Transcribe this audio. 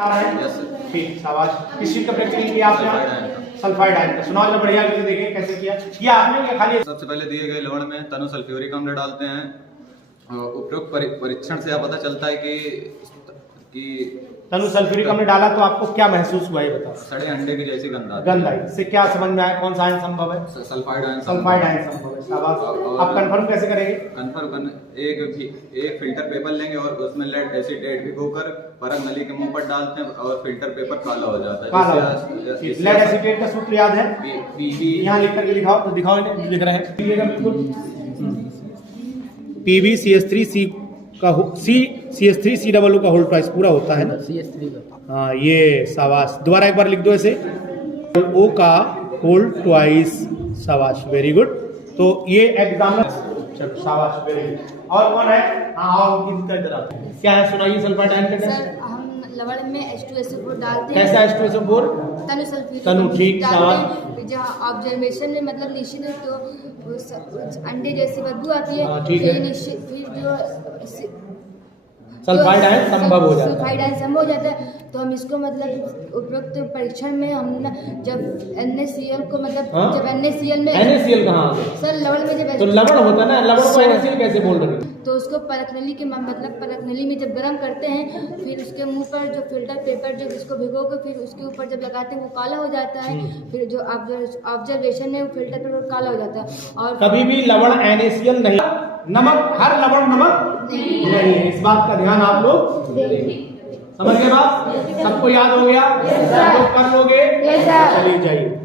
ठीक, शाबाश। किस चीज का प्रैक्टिकल किया आपने? सल्फाइड आयन का। सुनाओ जरा बढ़िया करके देखें कैसे किया आपने या खाली? सबसे पहले दिए गए लवण में तनु सल्फ्यूरिक अम्ल डालते हैं। उपरोक्त परीक्षण से यह पता चलता है कि तनु सल्फ्यूरिक अम्ल डाला तो आपको क्या महसूस हुआ ये बताओ? सड़े अंडे की जैसी गंध आई। इससे क्या समझ में आया? कौन सा आयन संभव है? सल्फाइड आयन संभव है। शाबाश। आप कंफर्म कैसे करेंगे? एक फिल्टर पेपर लेंगे और उसमें लेड एसीटेट भिगोकर परत नली के मुंह पर डालते हैं और फिल्टर पेपर काला हो जाता है। लेड एसीटेट का सूत्र याद है? यहाँ लिख करके दिखाओ तो दिखाओ, लिख रहे हैं बिल्कुल। PbCH3C का CH3C का होल ट्वाइस पूरा होता है ना? CH3 का। हाँ ये शाबाश। दोबारा एक बार लिख दो ऐसे, O का होल ट्वाइस। शाबाश, वेरी गुड। तो ये एग्जाम में शाबाश, वेरी गुड। और कौन है? हाँ आओ, क्या है सुनाइए सल्फाइड आयन का टेस्ट। हम लवण में H2SO4 डालते हैं। कैसा H2SO4? तनु सल्फ्यूरिक। तनु, ठीक, जहाँ ऑब्जर्वेशन में मतलब निश्चित है तो अंडे जैसी बदबू आती है। ठीक है। फिर जो सल्फाइड आयन संभव हो जाता है। सल्फाइड आयन संभव हो जाता है तो हम इसको मतलब उपरोक्त परीक्षण में हम जब NaCl को मतलब जब NaCl में NaCl कहाँ आ गया? सर लवण में जब तो लवण होता ना, लवण को NaCl कैसे बोल रहे हैं? तो उसको परतनली के मतलब परतनली में जब गर्म करते हैं फिर उसके मुंह पर जो फिल्टर पेपर जो जिसको भिगो के फिर उसके ऊपर जब लगाते हैं वो काला हो जाता है। फिर जो ऑब्जर्वेशन में वो फिल्टर पेपर काला हो जाता है। और कभी भी लवण NaCl नहीं, नमक, हर लवण नमक नहीं है। इस बात का ध्यान आप लोग समझ गए बात? सबको याद हो गया? सब लोग कर लोगे? चलिए जाइए।